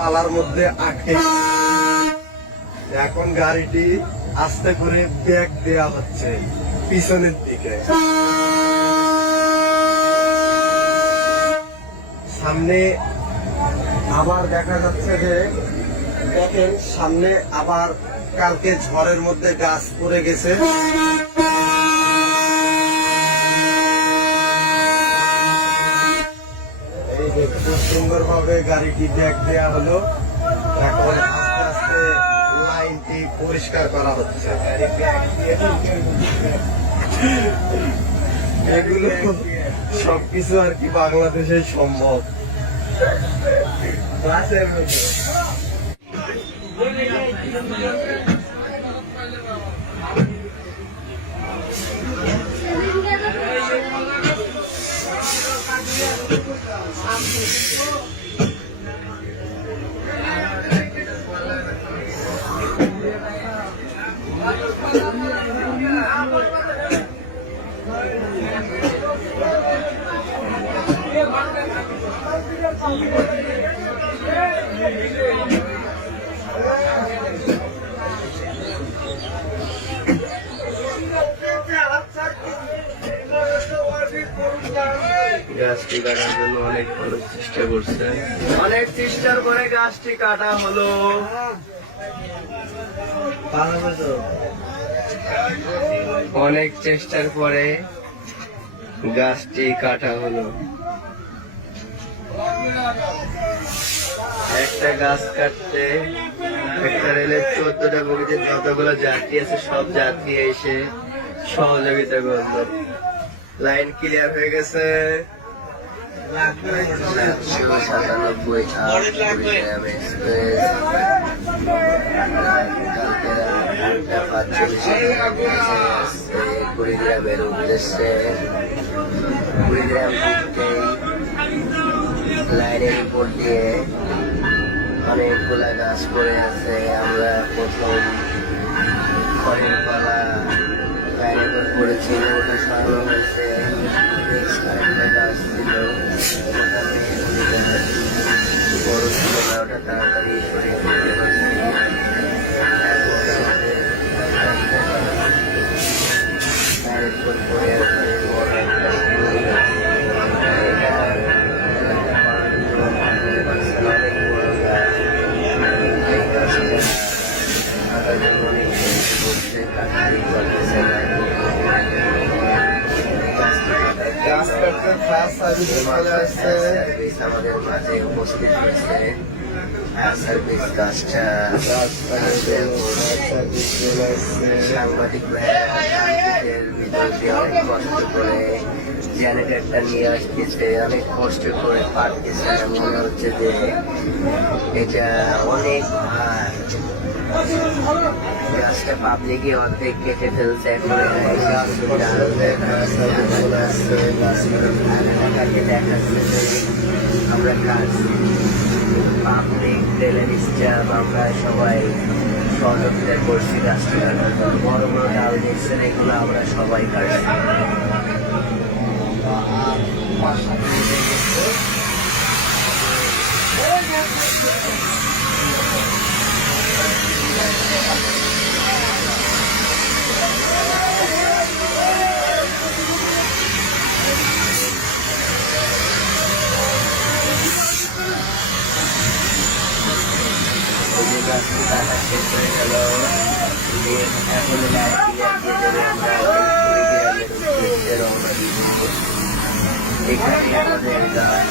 পালার মধ্যে আটকে। এখন গাড়িটি আস্তে করে ব্যাক দেয়া হচ্ছে পিছনের দিকে। সামনে আবার দেখা যাচ্ছে যে দেখেন সামনে আবার কালকে ঝড়ের মধ্যে গাছ পড়ে গেছে। এই যে খুব সুন্দর ভাবে গাড়িটি ব্যাক দেয়া হলো। এখন আস্তে আস্তে লাইনটি পরিষ্কার করা হচ্ছে। এগুলো সবকিছু আর কি বাংলাদেশে সম্ভব। গাছটি কাটার জন্য অনেক চেষ্টা করছে, অনেক চেষ্টার পরে গাছটি কাটা হলো। অনেক চেষ্টার পরে গাছটি কাটা হলো। একটা গাছ কাটতে একটা রেলের 14টা বগিতে যতগুলো যাত্রী আছে সব যাত্রী এসে সহযোগিতা করলো। লাইন ক্লিয়ার হয়ে গেছে। 797 কুড়িগ্রামের উদ্দেশ্যে কুড়িগ্রাম লাইনের উপর দিয়ে অনেকগুলা গাছ পড়ে আছে। আমরা প্রথম খড়ের পালা লাইনের উপর পড়েছিল, ওটা সরানো হয়েছে। একটা গাছ ছিল বড় ছিল না, ওটা তাড়াতাড়ি সরিয়ে দিতে পারছি। লাইনের উপর পড়ে আছে বড় একটা আমাদের মাঝে উপস্থিত হয়েছে। সার্ভিস গাছটা সাংবাদিক ভাইয়ের ভিতর দিয়ে অনেক কষ্ট করে জেনারেটরটা নিয়ে আসতেছে, অনেক কষ্ট করে পাঠতেছে। মনে হচ্ছে যে এটা অনেক গাছটা পাবলিকে অর্ধেক কেটে ফেলছে। এখন দেখাচ্ছে যে আমরা কাজ পাবলিক রেলের স্টাফ আমরা সবাই সহযোগিতা করছি গাছটা কাটার জন্য। বড় বড় ডাল দেখছেন, এগুলো আমরা সবাই কাটছি। শেষ হয়ে গেল। এখন এখানে আমাদের গাছ